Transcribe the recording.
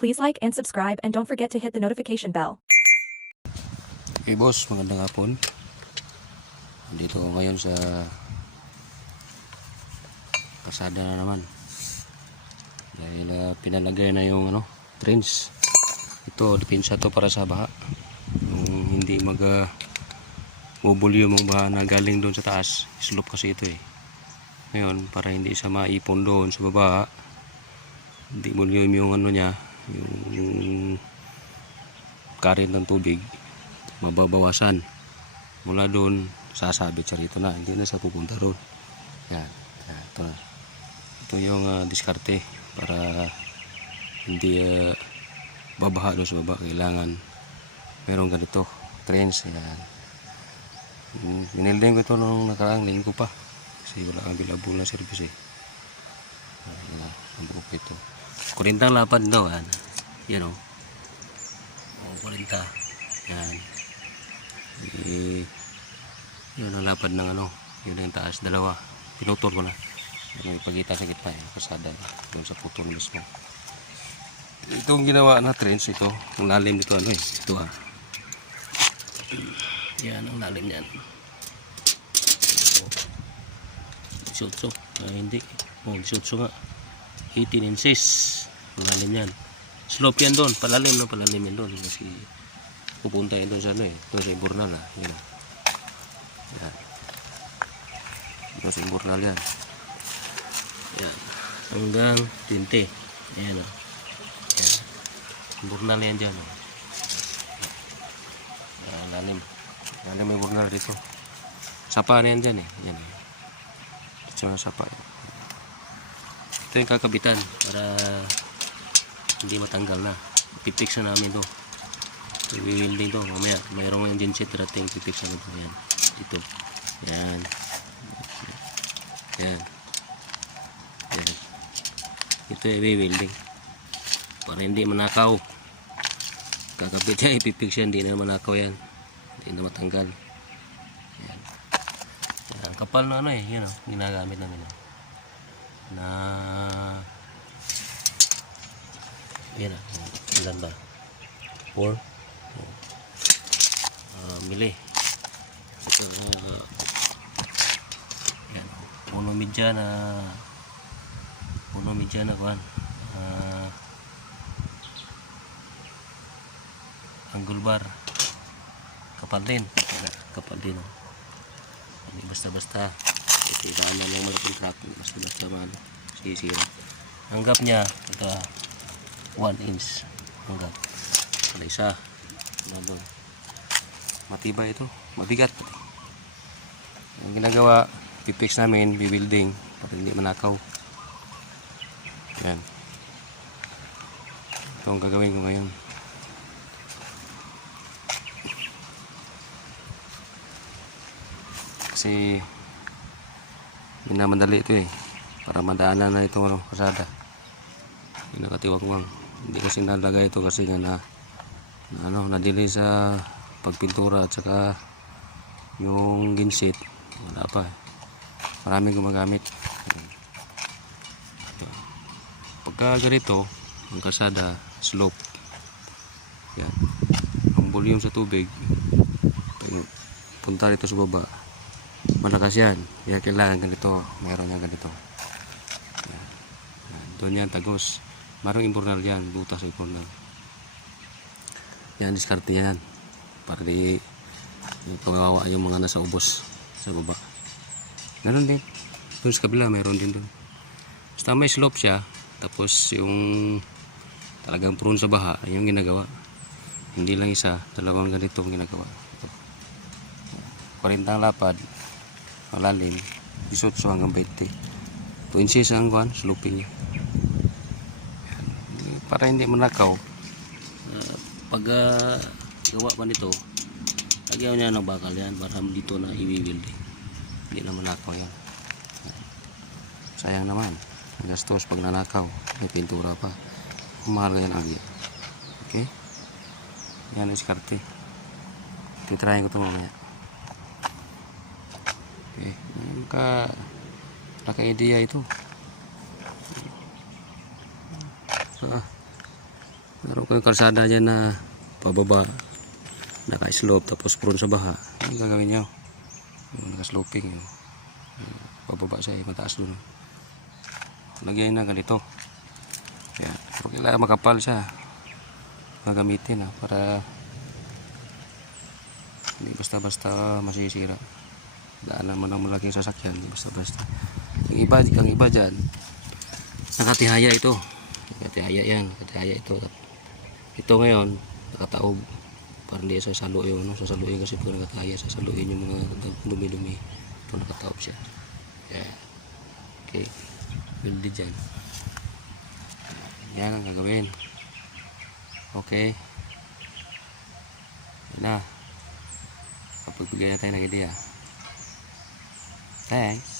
Please like and subscribe and don't forget to hit the notification bell. Okay boss, magandang hapon. Dito ako ngayon sa kasada na naman. Dahil pinalagay na yung trench. Ito, depensa to para sa baha. Yung hindi volume ang baha na galing doon sa taas. Slope kasi ito eh. Ngayon, para hindi siya maipon doon sa baba, hindi volume yung niya, yung current ng tubig, mababawasan. Mula doon, sasabit siya rito na. Hindi na siya pupunta doon. Yan. Ito na. Ito yung diskarte para hindi babaha doon sa baba. Kailangan merong ganito. Trench. Yan. Minilding ko ito nung nakaraang linggo pa. Kasi wala kang available na service eh. Yan na. Ang bukok ito. Kurintang lapad daw. Yan. Yan o. Kurinta. Yan. Yun ang lapad ng yun ang taas, dalawa. Pinutol ko na. Ipagita sa gitna yung kasada doon sa putol mismo. Itong ginawa na trench ito, ang lalim nito ito yan ang lalim yan. 18 hindi 18 nga 18 inches ang lalim yan. Slope yan doon, palalim yan doon kasi pupunta yun doon sa doon sa Imburnal yan. Yan. Doon sa Imburnal yan. Yan. Hanggang 20. Ayan o. Yan. Imburnal yan dyan o. Yan, lalim. Lalim may Imburnal dito. Sapa na yan dyan eh. Yan eh. Dito na sapa. Ito yung kakabitan para hindi matanggal na. Pipix na namin to. I-welding to. Mamaya mayroong yung genset rating pipix na ito. Yan. Ito. Yan. Yan. Yan. Ito i-welding. Para hindi manakaw. Kakabit siya, ipipix siya. Hindi na manakaw yan. Hindi na matanggal. Yan. Yan. Kapal na yun o. Ginagamit namin o. Na yan o. Ilan ba? 4 mili. Ito yan. Puno medya na kuhan. Angle bar. Kapal din. Kapal din o. Basta-basta. Ito ibaan na lang mga contract. Basta-basta man. Sisira. Hanggap niya. Ito 1 inch. Hanggap. Wala isa. Matibay ito. Mabigat. Ang ginagawa, pipix namin, bibuilding para hindi manakaw. Yan. Ito ang gagawin ko ngayon. Kasi minamadali ito eh. Para madaanan na itong kasada. Nakatiwang-wang. Hindi kasi nalagay ito kasi nga nadili sa pagpintura at saka yung ginset wala pa eh. Maraming gumagamit. Pagka ganito ang kasada slope yan, ang volume sa tubig punta rito sa baba malakas yan, kaya kailangan ganito, meron yan ganito yan. Doon yan tagos, marong Imburnal yan, butas sa Imburnal yan, diskarte yan para di kawawa yung mga nasa ubos sa baba. Ganon din doon sa kabila, mayroon din doon. Basta may slope siya, tapos yung talagang prone sa baha yung ginagawa, hindi lang isa, dalawang ganito ang ginagawa. 40 ang lapad, malalim 18 hanggang 20, 2 inches ang sloping niya para hindi manakaw. Pag gawa pa nito, lagyan niya ng bakal yan para dito na i-welding. Hindi na manakaw yan. Sayang naman. Gastos pag nanakaw. May pintura pa. Mahal yan ang yan. Okay? Yan ang iskarte. Titrayin ko ito mamaya. Okay. Naka-idea ito. Meron kayong kalsada dyan na pababa, naka-slope tapos prone sa baha. Ano gagawin nyo? Yung naka-sloping yun. Pababa siya, mataas dun. Lagyan na ganito. Yan. Pero kailangan makapal siya. Gagamitin para hindi basta-basta masisira. Daan naman ang malaking sasakyan, hindi basta-basta. Ang iba dyan, nakatihaya ito. Nakatihaya yan, nakatihaya ito. Ito ngayon, nakataob. Para hindi sasalo yun. Sasaluin kasi pag nakatihaya, sasaluin yung mga dumi-dumi. Ito nakataob siya. Yan. Okay. Build dyan. Yan ang gagawin. Okay. Yan na. Pagbigyan na tayo ng ideya. Thanks.